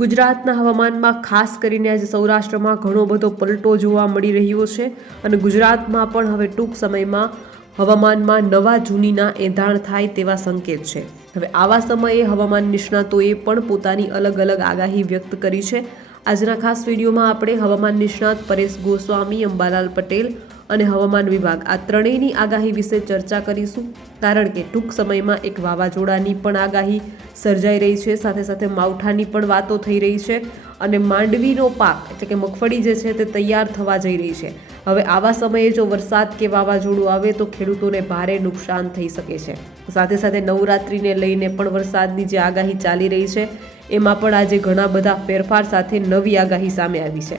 ગુજરાતના હવામાનમાં ખાસ કરીને આજે સૌરાષ્ટ્રમાં ઘણો બધો પલટો જોવા મળી રહ્યો છે અને ગુજરાતમાં પણ હવે ટૂંક સમયમાં હવામાનમાં નવા જૂનીના એંધાણ થાય તેવા સંકેત છે. હવે આવા સમયે હવામાન નિષ્ણાતોએ પણ પોતાની અલગ અલગ આગાહી વ્યક્ત કરી છે. આજના ખાસ વિડીયોમાં આપણે હવામાન નિષ્ણાત પરેશ ગોસ્વામી, અંબાલાલ પટેલ અને હવામાન વિભાગ આ ત્રણેયની આગાહી વિશે ચર્ચા કરીશું. કારણ કે ટૂંક સમયમાં એક વાવાઝોડાની પણ આગાહી સર્જાઈ રહી છે. સાથે સાથે માવઠાની પણ વાતો થઈ રહી છે અને માંડવીનો પાક એટલે કે મગફળી જે છે તે તૈયાર થવા જઈ રહી છે. હવે આવા સમયે જો વરસાદ કે વાવાઝોડું આવે તો ખેડૂતોને ભારે નુકસાન થઈ શકે છે. સાથે સાથે નવરાત્રિને લઈને પણ વરસાદની જે આગાહી ચાલી રહી છે, એમાં પણ આજે ઘણા બધા ફેરફાર સાથે નવી આગાહી સામે આવી છે.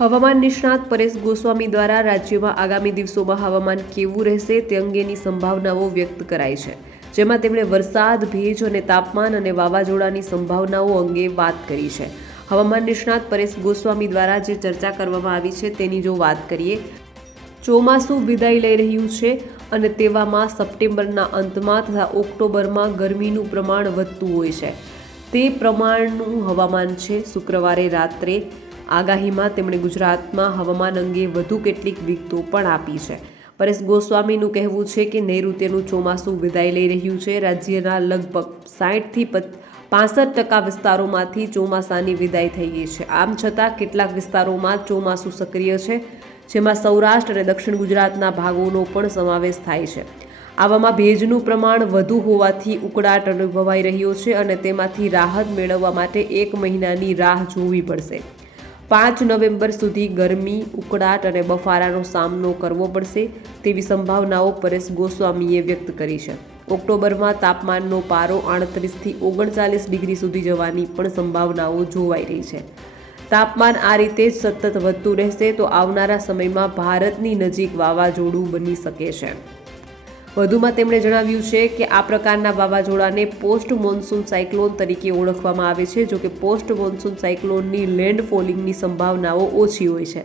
હવામાન નિષ્ણાત પરેશ ગોસ્વામી દ્વારા રાજ્યમાં આગામી દિવસોમાં હવામાન કેવું રહેશે તે અંગેની સંભાવનાઓ વ્યક્ત કરાઈ છે. જેમાં તેમણે વરસાદ, ભેજ અને તાપમાન અને વાવાઝોડાની સંભાવનાઓ અંગે વાત કરી છે. હવામાન નિષ્ણાત પરેશ ગોસ્વામી દ્વારા જે ચર્ચા કરવામાં આવી છે તેની જો વાત કરીએ, ચોમાસું વિદાય લઈ રહ્યું છે અને તેવામાં સપ્ટેમ્બરના અંતમાં તથા ઓક્ટોબરમાં ગરમીનું પ્રમાણ વધતું હોય છે. તે પ્રમાણનું હવામાન છે. શુક્રવારે રાત્રે આગાહીમાં તેમણે ગુજરાતમાં હવામાન અંગે વધુ કેટલીક વિગતો પણ આપી છે. પરેશ ગોસ્વામીનું કહેવું છે કે નૈઋત્યનું ચોમાસું વિદાય લઈ રહ્યું છે. રાજ્યના લગભગ સાહીઠથી પાસઠ ટકા વિસ્તારોમાંથી ચોમાસાની વિદાય થઈ ગઈ છે. આમ છતાં કેટલાક વિસ્તારોમાં ચોમાસું સક્રિય છે, જેમાં સૌરાષ્ટ્ર અને દક્ષિણ ગુજરાતના ભાગોનો પણ સમાવેશ થાય છે. આવામાં ભેજનું પ્રમાણ વધુ હોવાથી ઉકળાટ અનુભવાઈ રહ્યો છે અને તેમાંથી રાહત મેળવવા માટે એક મહિનાની રાહ જોવી પડશે. પાંચ નવેમ્બર સુધી ગરમી, ઉકળાટ અને બફારાનો સામનો કરવો પડશે તેવી સંભાવનાઓ પરેશ ગોસ્વામીએ વ્યક્ત કરી છે. ઓક્ટોબરમાં તાપમાનનો પારો આડત્રીસથી ઓગણચાલીસ ડિગ્રી સુધી જવાની પણ સંભાવનાઓ જોવાઈ રહી છે. તાપમાન આ રીતે જ સતત વધતું રહેશે તો આવનારા સમયમાં ભારતની નજીક વાવાઝોડું બની શકે છે. વધુમાં તેમણે જણાવ્યું છે કે આ પ્રકારના વાવાઝોડાને પોસ્ટ મોન્સૂન સાયક્લોન તરીકે ઓળખવામાં આવે છે જોકે પોસ્ટ મોન્સૂન સાયક્લોનની લેન્ડ ફોલિંગની સંભાવનાઓ ઓછી હોય છે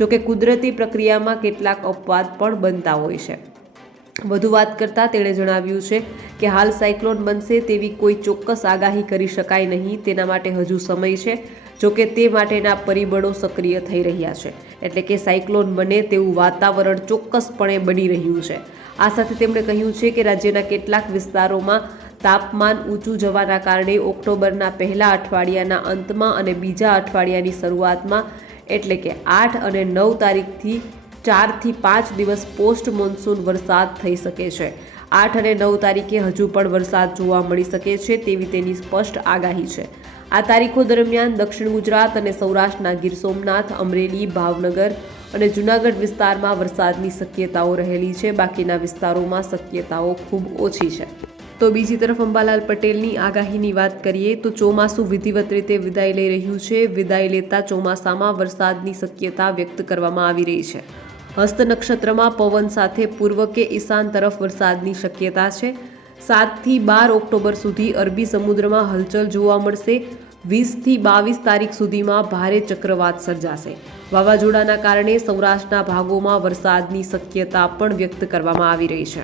જોકે કુદરતી પ્રક્રિયામાં કેટલાક અપવાદ પણ બનતા હોય છે. વધુ વાત કરતાં તેણે જણાવ્યું છે કે હાલ સાયક્લોન બનશે તેવી કોઈ ચોક્કસ આગાહી કરી શકાય નહીં, તેના માટે હજુ સમય છે જોકે તે માટેના પરિબળો સક્રિય થઈ રહ્યા છે, એટલે કે સાયક્લોન બને તેવું વાતાવરણ ચોક્કસપણે બની રહ્યું છે. આ સાથે તેમણે કહ્યું છે કે રાજ્યના કેટલાક વિસ્તારોમાં તાપમાન ઊંચું જવાના કારણે ઓક્ટોબરના પહેલા અઠવાડિયાના અંતમાં અને બીજા અઠવાડિયાની શરૂઆતમાં, એટલે કે આઠ અને નવ તારીખથી ચારથી પાંચ દિવસ પોસ્ટ મોન્સૂન વરસાદ થઈ શકે છે. આઠ અને નવ તારીખે હજુ પણ વરસાદ જોવા મળી શકે છે તેવી તેની સ્પષ્ટ આગાહી છે. આ તારીખો દરમિયાન દક્ષિણ ગુજરાત અને સૌરાષ્ટ્રના ગીર સોમનાથ, અમરેલી, ભાવનગર અને જૂનાગઢ વિસ્તારમાં વરસાદની શક્યતાઓ રહેલી છે. બાકીના વિસ્તારોમાં શક્યતાઓ ખૂબ ઓછી છે. તો બીજી તરફ અંબાલાલ પટેલની આગાહીની વાત કરીએ તો ચોમાસું વિધિવત રીતે વિદાય લઈ રહ્યું છે. વિદાય લેતા ચોમાસામાં વરસાદની શક્યતા વ્યક્ત કરવામાં આવી રહી છે. હસ્ત નક્ષત્રમાં પવન સાથે પૂર્વ કે ઈશાન તરફ વરસાદની શક્યતા છે. સાતથી બાર ઓક્ટોબર સુધી અરબી સમુદ્રમાં હલચલ જોવા મળશે. વીસથી બાવીસ તારીખ સુધીમાં ભારે ચક્રવાત સર્જાશે. વાવાઝોડાના કારણે સૌરાષ્ટ્રના ભાગોમાં વરસાદની શક્યતા પણ વ્યક્ત કરવામાં આવી રહી છે.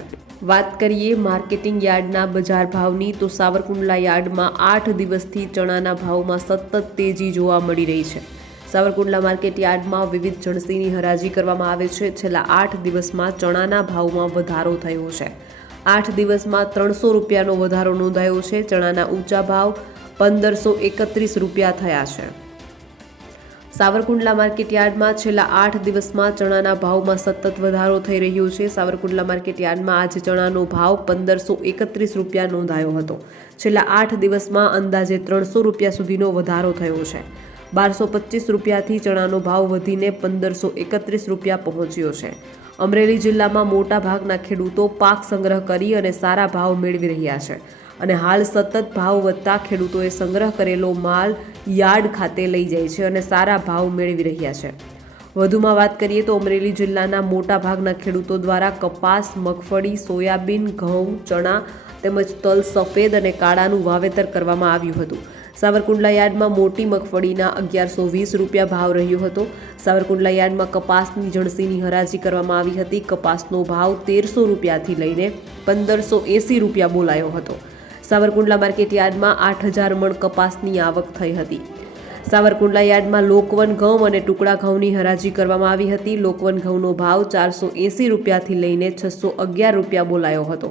વાત કરીએ માર્કેટિંગ યાર્ડના બજાર ભાવની, તો સાવરકુંડલા યાર્ડમાં આઠ દિવસથી ચણાના ભાવમાં સતત તેજી જોવા મળી રહી છે. સાવરકુંડલા માર્કેટ યાર્ડમાં વિવિધ જણસીની હરાજી કરવામાં આવે છે. છેલ્લા આઠ દિવસમાં ચણાના ભાવમાં વધારો થયો છે. આઠ દિવસમાં ત્રણસો રૂપિયાનો વધારો નોંધાયો છે. ચણાના ઊંચા ભાવ પંદરસો એકત્રીસ રૂપિયા થયા છે. સાવરકુંડલા માર્કેટ યાર્ડમાં છેલ્લા આઠ દિવસમાં ચણાના ભાવમાં સતત વધારો થઈ રહ્યો છે. સાવરકુંડલા માર્કેટ યાર્ડમાં આજે ચણાનો ભાવ પંદરસો એકત્રીસ રૂપિયા નોંધાયો હતો. છેલ્લા આઠ દિવસમાં અંદાજે ત્રણસો રૂપિયા સુધીનો વધારો થયો છે. બારસો પચીસ રૂપિયાથી ચણાનો ભાવ વધીને પંદરસો એકત્રીસ રૂપિયા પહોંચ્યો છે. અમરેલી જિલ્લામાં મોટા ભાગના ખેડૂતો પાક સંગ્રહ કરી અને સારા ભાવ મેળવી રહ્યા છે. અને હાલ સતત ભાવ વધતા ખેડૂતોએ સંગ્રહ કરેલો માલ યાર્ડ ખાતે લઈ જાય છે અને સારા ભાવ મેળવી રહ્યા છે. વધુમાં વાત કરીએ તો અમરેલી જિલ્લાના મોટા ભાગના ખેડૂતો દ્વારા કપાસ, મગફળી, સોયાબીન, ઘઉં, ચણા તેમજ તલ સફેદ અને કાળાનું વાવેતર કરવામાં આવ્યું હતું. સાવરકુંડલા યાર્ડમાં મોટી મગફળીના અગિયારસો વીસ રૂપિયા ભાવ રહ્યો હતો. સાવરકુંડલા યાર્ડમાં કપાસની જણસીની હરાજી કરવામાં આવી હતી. કપાસનો ભાવ તેરસો રૂપિયાથી લઈને પંદરસો એંસી રૂપિયા બોલાયો હતો. સાવરકુંડલા માર્કેટ યાર્ડમાં આઠ હજાર મણ કપાસની આવક થઈ હતી. સાવરકુંડલા યાર્ડમાં લોકવન ઘઉં અને ટુકડા ઘઉંની હરાજી કરવામાં આવી હતી. લોકવન ઘઉંનો ભાવ ચારસો એંસી રૂપિયાથી લઈને છસો અગિયાર રૂપિયા બોલાયો હતો.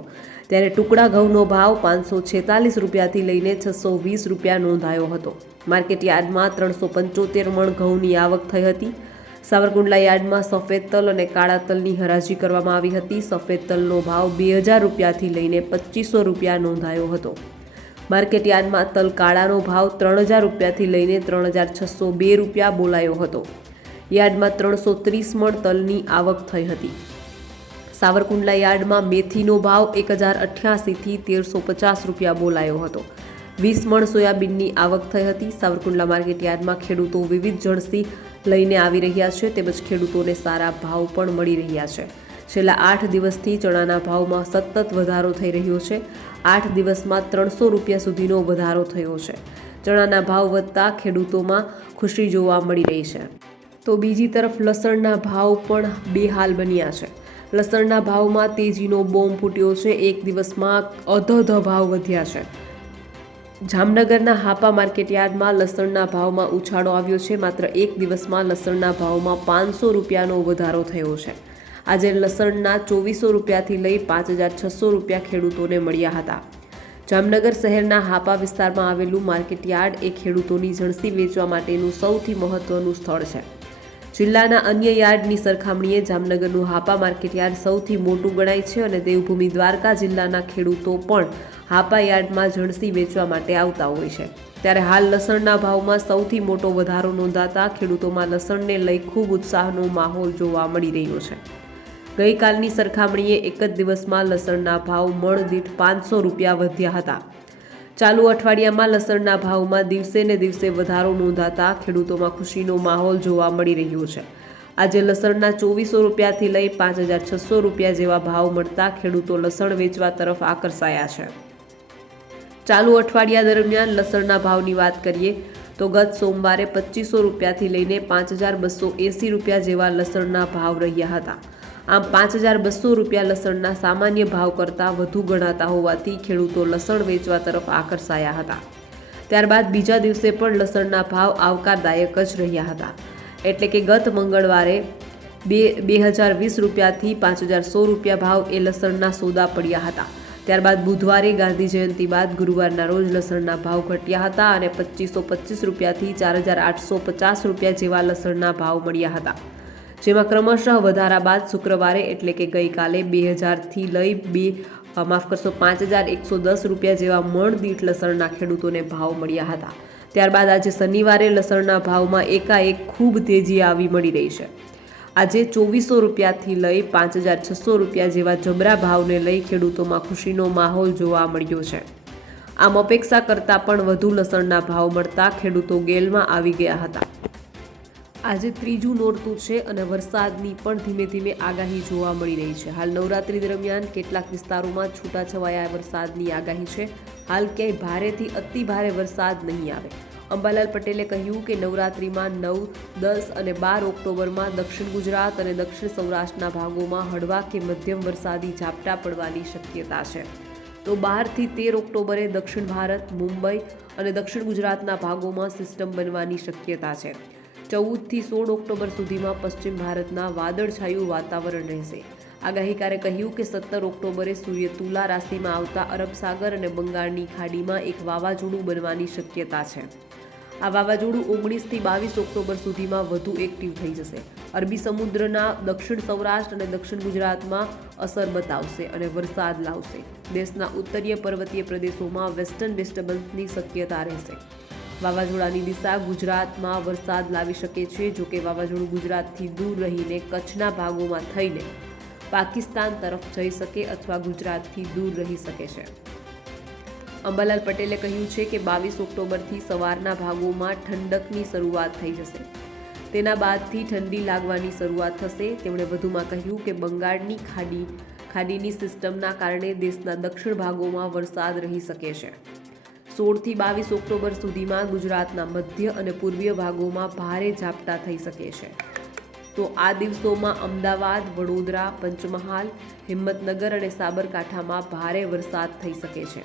ત્યારે ટુકડા ઘઉંનો ભાવ પાંચસો છેતાલીસ રૂપિયાથી લઈને છસો વીસ રૂપિયા નોંધાયો હતો. માર્કેટ યાર્ડમાં ત્રણસો પંચોતેર મણ ઘઉંની આવક થઈ હતી. સાવરકુંડલા યાર્ડમાં સફેદ તલ અને કાળા તલની હરાજી કરવામાં આવી હતી. સફેદ તલનો ભાવ બે હજાર રૂપિયાથી લઈને પચીસો રૂપિયા નોંધાયો હતો. માર્કેટ યાર્ડમાં તલ કાળાનો ભાવ ત્રણ હજાર રૂપિયાથી લઈને ત્રણ હજાર છસો બે રૂપિયા બોલાયો હતો. યાર્ડમાં ત્રણસો ત્રીસ મણ તલની આવક થઈ હતી. સાવરકુંડલા યાર્ડમાં મેથીનો ભાવ એક હજાર અઠ્યાસીથી તેરસો પચાસ રૂપિયા બોલાયો હતો. વીસ મણ સોયાબીનની આવક થઈ હતી. સાવરકુંડલા માર્કેટ યાર્ડમાં ખેડૂતો વિવિધ જણસી લઈને આવી રહ્યા છે. તેમજ ખેડૂતોને સારા ભાવ પણ મળી રહ્યા છે. છેલ્લા આઠ દિવસથી ચણાના ભાવમાં સતત વધારો થઈ રહ્યો છે. આઠ દિવસમાં ત્રણસો રૂપિયા સુધીનો વધારો થયો છે. ચણાના ભાવ વધતા ખેડૂતોમાં ખુશી જોવા મળી રહી છે. તો બીજી તરફ લસણના ભાવ પણ બેહાલ બન્યા છે. લસણના ભાવમાં તેજીનો બોમ્બ ફૂટ્યો છે. એક દિવસમાં અધધ ભાવ વધ્યા છે. જામનગરના હાપા માર્કેટ યાર્ડમાં લસણના ભાવમાં ઉછાળો આવ્યો છે. માત્ર એક દિવસમાં લસણના ભાવમાં પાંચસો રૂપિયાનો વધારો થયો છે. આજે લસણના ચોવીસો રૂપિયાથી લઈ પાંચ હજાર છસો રૂપિયા ખેડૂતોને મળ્યા હતા. જામનગર શહેરના હાપા વિસ્તારમાં આવેલું માર્કેટ યાર્ડ એ ખેડૂતોની ઝડસી વેચવા માટેનું સૌથી મહત્વનું સ્થળ છે. જિલ્લાના અન્ય યાર્ડની સરખામણીએ જામનગરનું હાપા માર્કેટ યાર્ડ સૌથી મોટું ગણાય છે અને દેવભૂમિ દ્વારકા જિલ્લાના ખેડૂતો પણ હાપા યાર્ડમાં જણસી વેચવા માટે આવતા હોય છે. ત્યારે હાલ લસણના ભાવમાં સૌથી મોટો વધારો નોંધાતા ખેડૂતોમાં લસણને લઈ ખૂબ ઉત્સાહનો માહોલ જોવા મળી રહ્યો છે. ગઈકાલની સરખામણીએ એક જ દિવસમાં લસણના ભાવ મણ દીઠ પાંચસો રૂપિયા વધ્યા હતા. ચાલુ અઠવાડિયામાં લસણના ભાવમાં દિવસે ને દિવસે વધારો નોંધાતા ખેડૂતોમાં ખુશીનો માહોલ જોવા મળી રહ્યો છે. આજે લસણના ચોવીસો રૂપિયાથી લઈ પાંચ હજાર છસો રૂપિયા જેવા ભાવ મળતા ખેડૂતો લસણ વેચવા તરફ આકર્ષાયા છે. ચાલુ અઠવાડિયા દરમિયાન લસણના ભાવની વાત કરીએ તો ગત સોમવારે પચીસો રૂપિયાથી લઈને પાંચ હજાર બસો એંસી રૂપિયા જેવા લસણના ભાવ રહ્યા હતા. આમ પાંચ હજાર બસો રૂપિયા લસણના સામાન્ય ભાવ કરતાં વધુ ગણાતા હોવાથી ખેડૂતો લસણ વેચવા તરફ આકર્ષાયા હતા. ત્યારબાદ બીજા દિવસે પણ લસણના ભાવ આવકારદાયક જ રહ્યા હતા. એટલે કે ગત મંગળવારે બે બે હજાર વીસ રૂપિયાથી પાંચ હજાર સો રૂપિયા ભાવ એ લસણના સોદા પડ્યા હતા. ત્યારબાદ બુધવારે ગાંધી જયંતિ બાદ ગુરુવારના રોજ લસણના ભાવ ઘટ્યા હતા અને પચીસો પચીસ રૂપિયાથી ચાર હજાર આઠસો પચાસ રૂપિયા જેવા લસણના ભાવ મળ્યા હતા. જેમાં ક્રમશઃ વધારા બાદ શુક્રવારે એટલે કે ગઈકાલે બે હજારથી લઈ બે માફ કરશો, પાંચ હજાર એકસો દસ રૂપિયા જેવા મણ દીઠ લસણના ખેડૂતોને ભાવ મળ્યા હતા. ત્યારબાદ આજે શનિવારે લસણના ભાવમાં એકાએક ખૂબ તેજી આવી મળી રહી છે. આજે ચોવીસો રૂપિયાથી લઈ પાંચ હજાર છસો રૂપિયા જેવા જબરા ભાવને લઈ ખેડૂતોમાં ખુશીનો માહોલ જોવા મળ્યો છે. આમ અપેક્ષા કરતાં પણ વધુ લસણના ભાવ મળતા ખેડૂતો ગેલમાં આવી ગયા હતા. આજે ત્રીજું નોરતું છે અને વરસાદની પણ ધીમે ધીમે આગાહી જોવા મળી રહી છે. હાલ નવરાત્રી દરમિયાન કેટલાક વિસ્તારોમાં છૂટાછવાયા વરસાદની આગાહી છે. હાલ ક્યાંય ભારેથી અતિ ભારે વરસાદ નહીં આવે. અંબાલાલ પટેલે કહ્યું કે નવરાત્રિમાં નવ, દસ અને બાર ઓક્ટોબરમાં દક્ષિણ ગુજરાત અને દક્ષિણ સૌરાષ્ટ્રના ભાગોમાં હળવા કે મધ્યમ વરસાદી ઝાપટા પડવાની શક્યતા છે. તો બારથી તેર ઓક્ટોબરે દક્ષિણ ભારત, મુંબઈ અને દક્ષિણ ગુજરાતના ભાગોમાં સિસ્ટમ બનવાની શક્યતા છે. ચૌદથી સોળ ઓક્ટોબર સુધીમાં પશ્ચિમ ભારતના વાદળછાયું વાતાવરણ રહેશે. આગાહીકારે કહ્યું કે સત્તર ઓક્ટોબરે સૂર્ય તુલા રાશિમાં આવતા અરબ સાગર અને બંગાળની ખાડીમાં એક વાવાઝોડું બનવાની શક્યતા છે. આ વાવાઝોડું ઓગણીસથી બાવીસ ઓક્ટોબર સુધીમાં વધુ એક્ટિવ થઈ જશે. અરબી સમુદ્રના દક્ષિણ સૌરાષ્ટ્ર અને દક્ષિણ ગુજરાતમાં અસર બતાવશે અને વરસાદ લાવશે. દેશના ઉત્તરીય પર્વતીય પ્રદેશોમાં વેસ્ટર્ન ડિસ્ટર્બન્સની શક્યતા રહેશે. વાવાઝોડાની દિશા ગુજરાતમાં વરસાદ લાવી શકે છે જો કે વાવાઝોડું ગુજરાતથી દૂર રહીને કચ્છના ભાગોમાં થઈને પાકિસ્તાન તરફ જઈ શકે અથવા ગુજરાતથી દૂર રહી શકે છે. અંબાલાલ પટેલે કહ્યું છે કે બાવીસ ઓક્ટોબરથી સવારના ભાગોમાં ઠંડકની શરૂઆત થઈ જશે. તેના બાદથી ઠંડી લાગવાની શરૂઆત થશે. તેમણે વધુમાં કહ્યું કે બંગાળની ખાડી, ખાડીની સિસ્ટમના કારણે દેશના દક્ષિણ ભાગોમાં વરસાદ રહી શકે છે. સોળથી બાવીસ ઓક્ટોબર સુધીમાં ગુજરાતના મધ્ય અને પૂર્વીય ભાગોમાં ભારે ઝાપટા થઈ શકે છે. તો આ દિવસોમાં અમદાવાદ, વડોદરા, પંચમહાલ, હિંમતનગર અને સાબરકાંઠામાં ભારે વરસાદ થઈ શકે છે.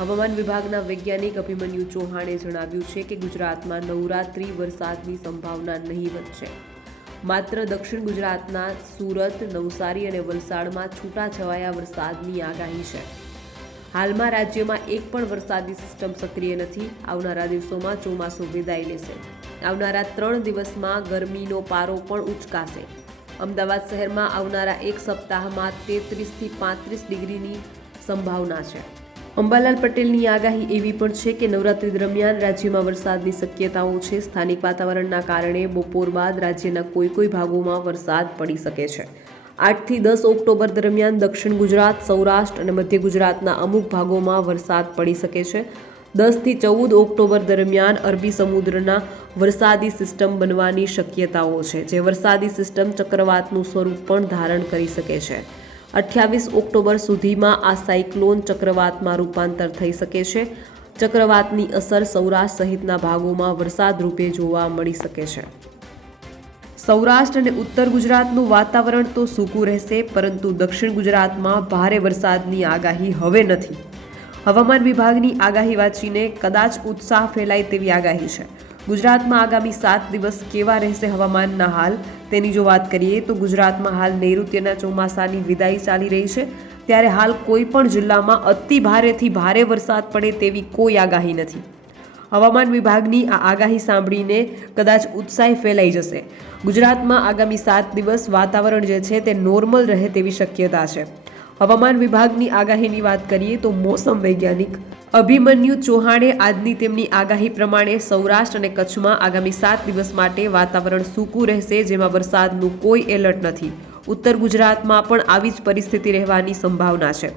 હવામાન વિભાગના વૈજ્ઞાનિક અભિમન્યુ ચૌહાણે જણાવ્યું છે કે ગુજરાતમાં નવરાત્રિ વરસાદની સંભાવના નહીવત છે. માત્ર દક્ષિણ ગુજરાતના સુરત, નવસારી અને વલસાડમાં છૂટાછવાયા વરસાદની આગાહી છે. હાલમાં રાજ્યમાં એક પણ વરસાદી સિસ્ટમ સક્રિય નથી. આવનારા દિવસોમાં ચોમાસું વિદાય લેશે. આવનારા ત્રણ દિવસમાં ગરમીનો પારો પણ ઉચકાશે. અમદાવાદ શહેરમાં આવનારા એક સપ્તાહમાં તેત્રીસથી પાંત્રીસ ડિગ્રીની સંભાવના છે. અંબાલાલ પટેલની આગાહી એવી પણ છે કે નવરાત્રી દરમિયાન રાજ્યમાં વરસાદની શક્યતાઓ છે. સ્થાનિક વાતાવરણના કારણે બપોર બાદ રાજ્યના કોઈ કોઈ ભાગોમાં વરસાદ પડી શકે છે. આઠથી દસ ઓક્ટોબર દરમિયાન દક્ષિણ ગુજરાત, સૌરાષ્ટ્ર અને મધ્ય ગુજરાતના અમુક ભાગોમાં વરસાદ પડી શકે છે. દસથી ચૌદ ઓક્ટોબર દરમિયાન અરબી સમુદ્રના વરસાદી સિસ્ટમ બનવાની શક્યતાઓ છે, જે વરસાદી સિસ્ટમ ચક્રવાતનું સ્વરૂપ પણ ધારણ કરી શકે છે. અઠ્યાવીસ ઓક્ટોબર સુધીમાં આ સાયક્લોન ચક્રવાતમાં રૂપાંતર થઈ શકે છે. ચક્રવાતની અસર સૌરાષ્ટ્ર સહિતના ભાગોમાં વરસાદ રૂપે જોવા મળી શકે છે. સૌરાષ્ટ્ર અને ઉત્તર ગુજરાતનું વાતાવરણ તો સૂકું રહેશે, પરંતુ દક્ષિણ ગુજરાતમાં ભારે વરસાદની આગાહી હવે નથી. હવામાન વિભાગની આગાહી વાંચીને કદાચ ઉત્સાહ ફેલાય તેવી આગાહી છે. ગુજરાતમાં આગામી સાત દિવસ કેવા રહેશે હવામાનના હાલ? તેની જો વાત કરીએ તો ગુજરાતમાં હાલ નૈઋત્યના ચોમાસાની વિદાય ચાલી રહી છે. ત્યારે હાલ કોઈ પણ જિલ્લામાં અતિ ભારેથી ભારે વરસાદ પડે તેવી કોઈ આગાહી નથી. હવામાન વિભાગની આ આગાહી સાંભળીને કદાચ ઉત્સાહ ફેલાઈ જશે. ગુજરાતમાં આગામી સાત દિવસ વાતાવરણ જે છે તે નોર્મલ રહે તેવી શક્યતા છે. હવામાન વિભાગની આગાહીની વાત કરીએ તો મોસમ વૈજ્ઞાનિક અભિમન્યુ ચૌહાણે આજની તેમની આગાહી પ્રમાણે સૌરાષ્ટ્ર અને કચ્છમાં આગામી સાત દિવસ માટે વાતાવરણ સૂકું રહેશે, જેમાં વરસાદનું કોઈ એલર્ટ નથી. ઉત્તર ગુજરાતમાં પણ આવી જ પરિસ્થિતિ રહેવાની સંભાવના છે.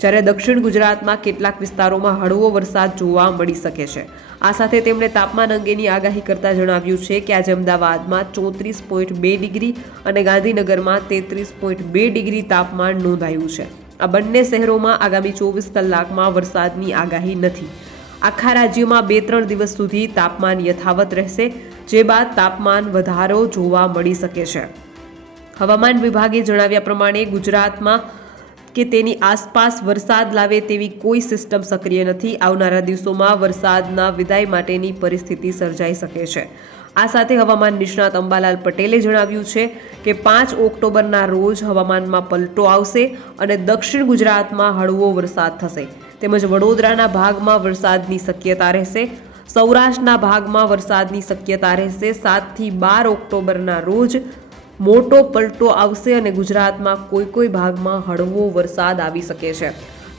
જ્યારે દક્ષિણ ગુજરાતમાં કેટલાક વિસ્તારોમાં હળવો વરસાદ જોવા મળી શકે છે. આ સાથે તેમણે તાપમાન અંગેની આગાહી કરતા જણાવ્યું છે કે આજે અમદાવાદમાં ચોત્રીસ પોઈન્ટ બે ડિગ્રી અને ગાંધીનગરમાં તેત્રીસ પોઈન્ટ બે ડિગ્રી તાપમાન નોંધાયું છે. આ બંને શહેરોમાં આગામી ચોવીસ કલાકમાં વરસાદની આગાહી નથી. આખા રાજ્યમાં બે ત્રણ દિવસ સુધી તાપમાન યથાવત રહેશે, જે બાદ તાપમાન વધારો જોવા મળી શકે છે. હવામાન વિભાગે જણાવ્યા પ્રમાણે ગુજરાતમાં કે તેની આસપાસ વરસાદ લાવે તેવી કોઈ સિસ્ટમ સક્રિય નથી. આવનારા દિવસોમાં વરસાદના વિદાય માટેની પરિસ્થિતિ સર્જાઈ શકે છે. આ સાથે હવામાન નિષ્ણાત અંબાલાલ પટેલે જણાવ્યું છે કે પાંચ ઓક્ટોબરના રોજ હવામાનમાં પલટો આવશે અને દક્ષિણ ગુજરાતમાં હળવો વરસાદ થશે. તેમજ વડોદરાના ભાગમાં વરસાદની શક્યતા રહેશે. સૌરાષ્ટ્રના ભાગમાં વરસાદની શક્યતા રહેશે. સાતથી બાર ઓક્ટોબરના રોજ મોટો પલટો આવશે અને ગુજરાતમાં કોઈ કોઈ ભાગમાં હળવો વરસાદ આવી શકે છે.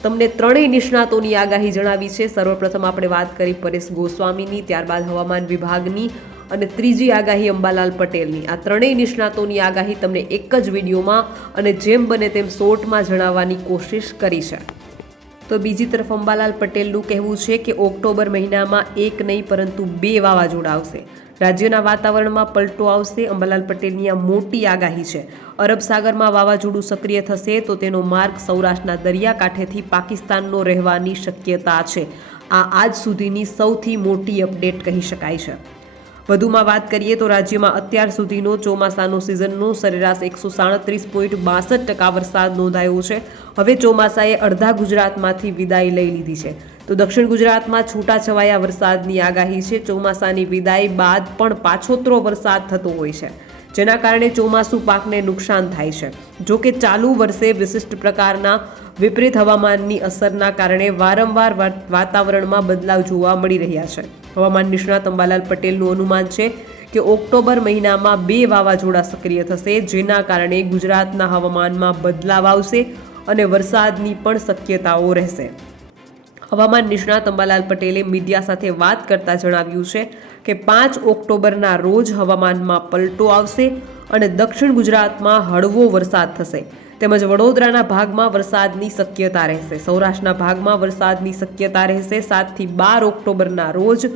તમને ત્રણેય નિષ્ણાતોની આગાહી જણાવી છે. સર્વપ્રથમ આપણે વાત કરી પરેશ ગોસ્વામીની, ત્યારબાદ હવામાન વિભાગની અને ત્રીજી આગાહી અંબાલાલ પટેલની. આ ત્રણેય નિષ્ણાતોની આગાહી તમને એક જ વિડીયોમાં અને જેમ બને તેમ શોર્ટમાં જણાવવાની કોશિશ કરી છે. તો બીજી તરફ અંબાલાલ પટેલનું કહેવું છે કે ઓક્ટોબર મહિનામાં એક નહીં, પરંતુ બે વાવાઝોડા આવશે. રાજ્યના વાતાવરણમાં પલટો આવશે. અંબાલાલ પટેલની આ મોટી આગાહી છે. અરબ સાગરમાં વાવાઝોડું સક્રિય થશે તો તેનો માર્ગ સૌરાષ્ટ્રના દરિયાકાંઠેથી પાકિસ્તાનનો રહેવાની શક્યતા છે. આ આજ સુધીની સૌથી મોટી અપડેટ કહી શકાય છે. વધુમાં વાત કરીએ તો રાજ્યમાં અત્યાર સુધીનો ચોમાસાનો સિઝનનો સરેરાશ એકસો સાડત્રીસ પોઈન્ટ બાસઠ ટકા વરસાદ નોંધાયો છે. હવે ચોમાસાએ અડધા ગુજરાતમાંથી વિદાય લઈ લીધી છે. તો દક્ષિણ ગુજરાતમાં છૂટાછવાયા વરસાદની આગાહી છે. ચોમાસાની વિદાય બાદ પણ પાછોતરો વરસાદ થતો હોય છે. જેના કારણે ચોમાસું પાકને નુકસાન થાય છે. જો કે ચાલુ વર્ષે વિશિષ્ટ પ્રકારના વિપરીત હવામાનની અસરના કારણે વારંવાર વાતાવરણમાં બદલાવ જોવા મળી રહ્યા છે. હવામાન નિષ્ણાત અંબાલાલ પટેલનું અનુમાન છે કે ઓક્ટોબર મહિનામાં બે વાવાઝોડા સક્રિય થશે, જેના કારણે ગુજરાતના હવામાનમાં બદલાવ આવશે અને વરસાદની પણ શક્યતાઓ રહેશે. હવામાન નિષ્ણાત અંબાલાલ પટેલે મીડિયા સાથે વાત કરતા જણાવ્યું છે કે પાંચ ઓક્ટોબરના રોજ હવામાનમાં પલટો આવશે અને દક્ષિણ ગુજરાતમાં હળવો વરસાદ થશે. તેમજ વડોદરાના ભાગમાં વરસાદની શક્યતા રહેશે. સૌરાષ્ટ્રના ભાગમાં વરસાદની શક્યતા રહેશે. સાતથી બાર ઓક્ટોબરના રોજ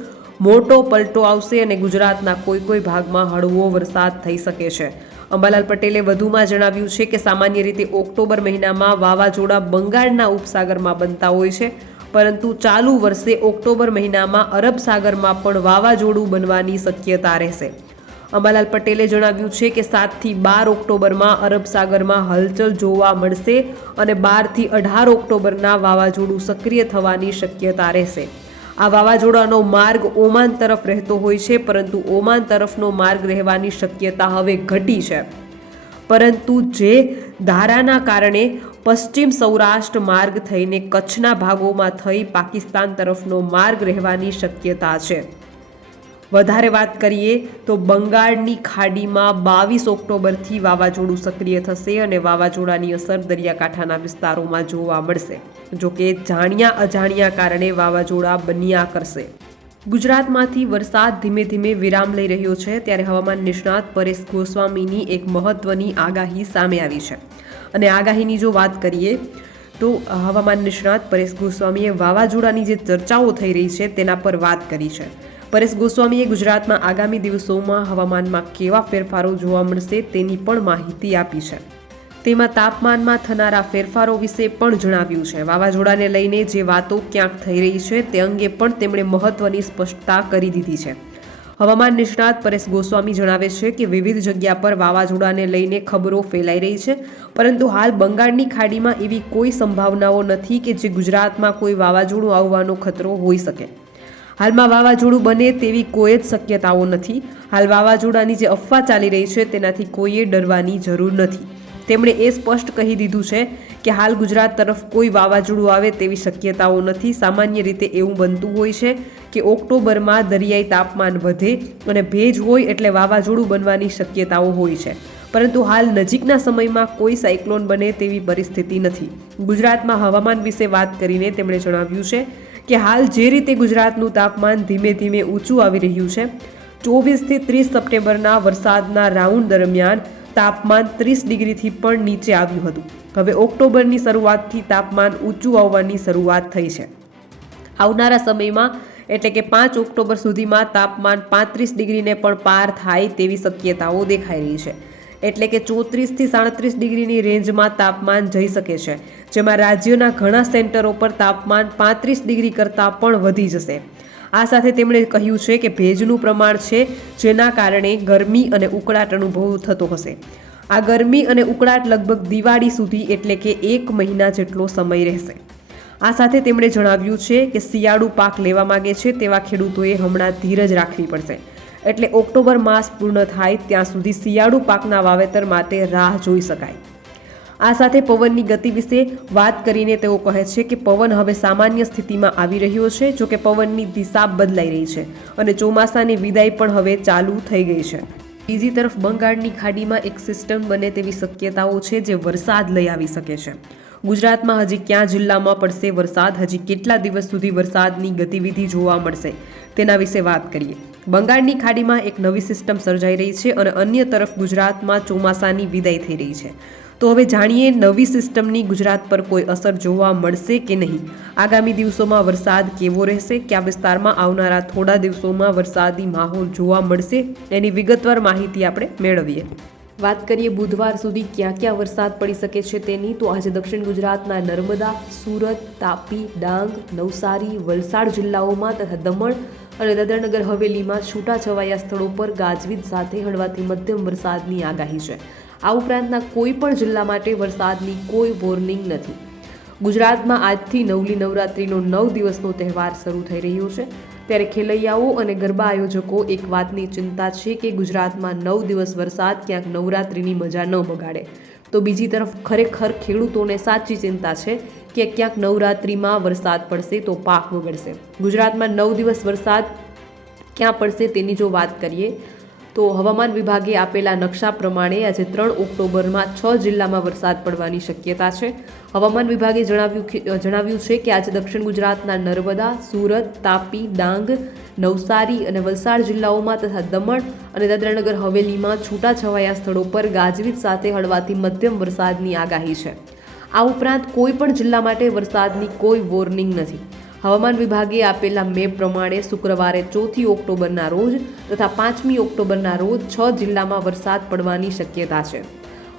મોટો પલટો આવશે અને ગુજરાતના કોઈ કોઈ ભાગમાં હળવો વરસાદ થઈ શકે છે. અંબાલાલ પટેલે વધુમાં જણાવ્યું છે કે સામાન્ય રીતે ઓક્ટોબર મહિનામાં વાવાઝોડા બંગાળના ઉપસાગરમાં બનતા હોય છે. પરંતુ ચાલુ વર્ષે ઓક્ટોબર મહિનામાં અરબ સાગરમાં પણ વાવાઝોડું બનવાની શક્યતા રહેશે. અંબાલાલ પટેલે જણાવ્યું છે કે સાતથી બાર ઓક્ટોબરમાં અરબ સાગરમાં હલચલ જોવા મળશે અને બારથી અઢાર ઓક્ટોબરના વાવાઝોડું સક્રિય થવાની શક્યતા રહેશે. આ વાવાઝોડાનો માર્ગ ઓમાન તરફ રહેતો હોય છે, પરંતુ ઓમાન તરફનો માર્ગ રહેવાની શક્યતા હવે ઘટી છે. પરંતુ જે ધારાના કારણે પશ્ચિમ સૌરાષ્ટ્ર માર્ગ થઈને કચ્છના ભાગોમાં થઈ પાકિસ્તાન તરફનો માર્ગ રહેવાની શક્યતા છે. વધારે વાત કરીએ તો બંગાળની ખાડીમાં બાવીસ ઓક્ટોબરથી વાવાઝોડું સક્રિય થશે અને વાવાઝોડાની અસર દરિયાકાંઠાના વિસ્તારોમાં જોવા મળશે. જોકે જાણ્યા અજાણ્યા કારણે વાવાઝોડા બન્યા કરશે. ગુજરાતમાંથી વરસાદ ધીમે ધીમે વિરામ લઈ રહ્યો છે, ત્યારે હવામાન નિષ્ણાત પરેશ ગોસ્વામીની એક મહત્વની આગાહી સામે આવી છે. અને આગાહીની જો વાત કરીએ તો હવામાન નિષ્ણાત પરેશ ગોસ્વામીએ વાવાઝોડાની જે ચર્ચાઓ થઈ રહી છે તેના પર વાત કરી છે. પરેશ ગોસ્વામીએ ગુજરાતમાં આગામી દિવસોમાં હવામાનમાં કેવા ફેરફારો જોવા મળશે તેની પણ માહિતી આપી છે. તેમાં તાપમાનમાં થનારા ફેરફારો વિશે પણ જણાવ્યું છે. વાવાઝોડાને લઈને જે વાતો ક્યાંક થઈ રહી છે તે અંગે પણ તેમણે મહત્વની સ્પષ્ટતા કરી દીધી છે. હવામાન નિષ્ણાત પરેશ ગોસ્વામી જણાવે છે કે વિવિધ જગ્યા પર વાવાઝોડાને લઈને ખબરો ફેલાઈ રહી છે, પરંતુ હાલ બંગાળની ખાડીમાં એવી કોઈ સંભાવનાઓ નથી કે જે ગુજરાતમાં કોઈ વાવાઝોડું આવવાનો ખતરો હોઈ શકે. હાલમાં વાવાઝોડું બને તેવી કોઈ જ શક્યતાઓ નથી. હાલ વાવાઝોડાની જે અફવા ચાલી રહી છે તેનાથી કોઈએ ડરવાની જરૂર નથી. તેમણે એ સ્પષ્ટ કહી દીધું છે કે હાલ ગુજરાત તરફ કોઈ વાવાઝોડું આવે તેવી શક્યતાઓ નથી. સામાન્ય રીતે એવું બનતું હોય છે કે ઓક્ટોબરમાં દરિયાઈ તાપમાન વધે અને ભેજ હોય એટલે વાવાઝોડું બનવાની શક્યતાઓ હોય છે. પરંતુ હાલ નજીકના સમયમાં કોઈ સાયક્લોન બને તેવી પરિસ્થિતિ નથી. ગુજરાતમાં હવામાન વિશે વાત કરીને તેમણે જણાવ્યું છે કે હાલ જે રીતે ગુજરાતનું તાપમાન ધીમે ધીમે ઊંચું આવી રહ્યું છે, ચોવીસથી ત્રીસ સપ્ટેમ્બરના વરસાદના રાઉન્ડ દરમિયાન તાપમાન ત્રીસ ડિગ્રીથી પણ નીચે આવ્યું હતું. હવે ઓક્ટોબરની શરૂઆતથી તાપમાન ઊંચું આવવાની શરૂઆત થઈ છે. આવનારા સમયમાં એટલે કે પાંચ ઓક્ટોબર સુધીમાં તાપમાન પાંત્રીસ ડિગ્રીને પણ પાર થાય તેવી શક્યતાઓ દેખાઈ રહી છે. એટલે કે ચોત્રીસથી સાડત્રીસ ડિગ્રીની રેન્જમાં તાપમાન જઈ શકે છે, જેમાં રાજ્યોના ઘણા સેન્ટરો પર તાપમાન પાંત્રીસ ડિગ્રી કરતાં પણ વધી જશે. આ સાથે તેમણે કહ્યું છે કે ભેજનું પ્રમાણ છે, જેના કારણે ગરમી અને ઉકળાટ અનુભવ થતો હશે. આ ગરમી અને ઉકળાટ લગભગ દિવાળી સુધી એટલે કે એક મહિના જેટલો સમય રહેશે. આ સાથે તેમણે જણાવ્યું છે કે શિયાળુ પાક લેવા માગે છે તેવા ખેડૂતોએ હમણાં ધીરજ રાખવી પડશે. એટલે ઓક્ટોબર માસ પૂર્ણ થાય ત્યાં સુધી શિયાળુ પાકના વાવેતર માટે રાહ જોઈ શકાય. આ સાથે પવનની ગતિ વિશે વાત કરીને તેઓ કહે છે કે પવન હવે સામાન્ય સ્થિતિમાં આવી રહ્યો છે, જો કે પવનની દિશા બદલાઈ રહી છે અને ચોમાસાની વિદાય પણ હવે ચાલુ થઈ ગઈ છે. બીજી તરફ બંગાળની ખાડીમાં એક સિસ્ટમ બને તેવી શક્યતાઓ છે જે વરસાદ લઈ આવી શકે છે. ગુજરાતમાં હજી ક્યાં જિલ્લામાં પડશે વરસાદ? હજી કેટલા દિવસ સુધી વરસાદની ગતિવિધિ જોવા મળશે? તેના વિશે વાત કરીએ. બંગાળની ખાડીમાં એક નવી સિસ્ટમ સર્જાઈ રહી છે અને અન્ય તરફ ગુજરાતમાં ચોમાસાની વિદાય થઈ રહી છે. તો હવે જાણીએ નવી સિસ્ટમની ગુજરાત પર કોઈ અસર જોવા મળશે કે નહીં? આગામી દિવસોમાં વરસાદ કેવો રહેશે? કયા વિસ્તારમાં આવનારા થોડા દિવસોમાં વરસાદી માહોલ જોવા મળશે? એની વિગતવાર માહિતી આપણે મેળવીએ. વાત કરીએ બુધવાર સુધી ક્યાં ક્યાં વરસાદ પડી શકે છે તેની, તો આજે દક્ષિણ ગુજરાતના નર્મદા, સુરત, તાપી, ડાંગ, નવસારી, વલસાડ જિલ્લાઓમાં તથા દમણ અને દાદરાનગર હવેલીમાં છૂટાછવાયા સ્થળો પર ગાજવીજ સાથે હળવાથી મધ્યમ વરસાદની આગાહી છે. આ ઉપરાંતના કોઈ પણ જિલ્લા માટે વરસાદની કોઈ વોર્નિંગ નથી. ગુજરાતમાં આજથી નવલી નવરાત્રિનો નવ દિવસનો તહેવાર શરૂ થઈ રહ્યો છે. ત્યારે ખેલૈયાઓ અને ગરબા આયોજકો એક વાતની ચિંતા છે કે ગુજરાતમાં નવ દિવસ વરસાદ, ક્યાંક નવરાત્રિની મજા ન બગાડે. તો બીજી તરફ ખરેખર ખેડૂતોને સાચી ચિંતા છે કે ક્યાંક નવરાત્રિમાં વરસાદ પડશે તો પાક બગડશે. ગુજરાતમાં નવ દિવસ વરસાદ ક્યાં પડશે તેની જો વાત કરીએ તો હવામાન વિભાગે આપેલા નકશા પ્રમાણે આજે ત્રણ ઓક્ટોબરમાં છ જિલ્લામાં વરસાદ પડવાની શક્યતા છે. હવામાન વિભાગે જણાવ્યું જણાવ્યું છે કે આજે દક્ષિણ ગુજરાતના નર્મદા, સુરત, તાપી, ડાંગ, નવસારી અને વલસાડ જિલ્લાઓમાં તથા દમણ અને દાદરાનગર હવેલીમાં છૂટાછવાયા સ્થળો પર ગાજવીજ સાથે હળવાથી મધ્યમ વરસાદની આગાહી છે. આ ઉપરાંત કોઈ પણ જિલ્લા માટે વરસાદની કોઈ વોર્નિંગ નથી. હવામાન વિભાગે આપેલા મેપ પ્રમાણે શુક્રવારે ચોથી ઓક્ટોબરના રોજ તથા પાંચમી ઓક્ટોબરના રોજ છ જિલ્લામાં વરસાદ પડવાની શક્યતા છે.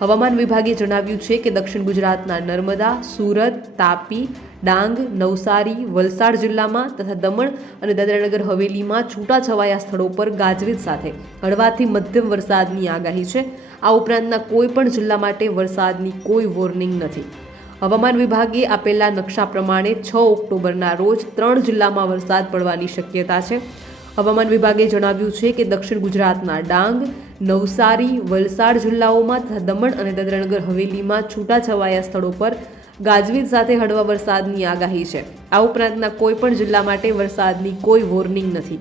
હવામાન વિભાગે જણાવ્યું છે કે દક્ષિણ ગુજરાતના નર્મદા, સુરત, તાપી, ડાંગ, નવસારી, વલસાડ જિલ્લામાં તથા દમણ અને દાદરાનગર હવેલીમાં છૂટાછવાયા સ્થળો પર ગાજવીજ સાથે હળવાથી મધ્યમ વરસાદની આગાહી છે. આ ઉપરાંતના કોઈ પણ જિલ્લા માટે વરસાદની કોઈ વોર્નિંગ નથી. હવામાન વિભાગે આપેલા નકશા પ્રમાણે છ ઓક્ટોબરના રોજ ત્રણ જિલ્લામાં વરસાદ પડવાની શક્યતા છે. હવામાન વિભાગે જણાવ્યું છે કે દક્ષિણ ગુજરાતના ડાંગ, નવસારી, વલસાડ જિલ્લાઓમાં તથા દમણ અને દાદરાનગર હવેલીમાં છૂટાછવાયા સ્થળો પર ગાજવીજ સાથે હળવા વરસાદની આગાહી છે. આ ઉપરાંતના કોઈ પણ જિલ્લા માટે વરસાદની કોઈ વોર્નિંગ નથી.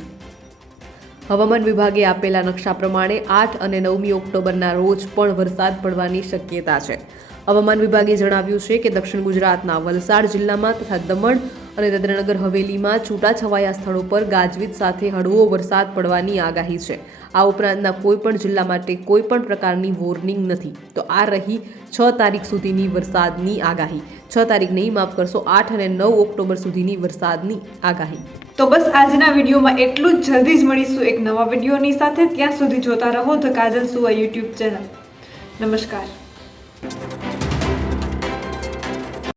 હવામાન વિભાગે આપેલા નકશા પ્રમાણે આઠ અને નવમી ઓક્ટોબરના રોજ પણ વરસાદ પડવાની શક્યતા છે. હવામાન વિભાગે જણાવ્યું છે કે દક્ષિણ ગુજરાતના વલસાડ જિલ્લામાં તથા દમણ અને દાદરાનગર હવેલીમાં છૂટાછવાયા સ્થળો પર ગાજવીજ સાથે હળવો વરસાદ પડવાની આગાહી છે. આ ઉપરાંતના કોઈપણ જિલ્લા માટે કોઈપણ પ્રકારની વોર્નિંગ નથી. તો આ રહી છ તારીખ સુધીની વરસાદની આગાહી. છ તારીખ નહીં, માફ કરશો, આઠ અને નવ ઓક્ટોબર સુધીની વરસાદની આગાહી. તો બસ આજના વિડીયોમાં એટલું જ. જલ્દી જ મળીશું એક નવા વિડીયોની સાથે. ત્યાં સુધી જોતા રહો ધ કાજલ સુવા યુટ્યુબ ચેનલ. નમસ્કાર.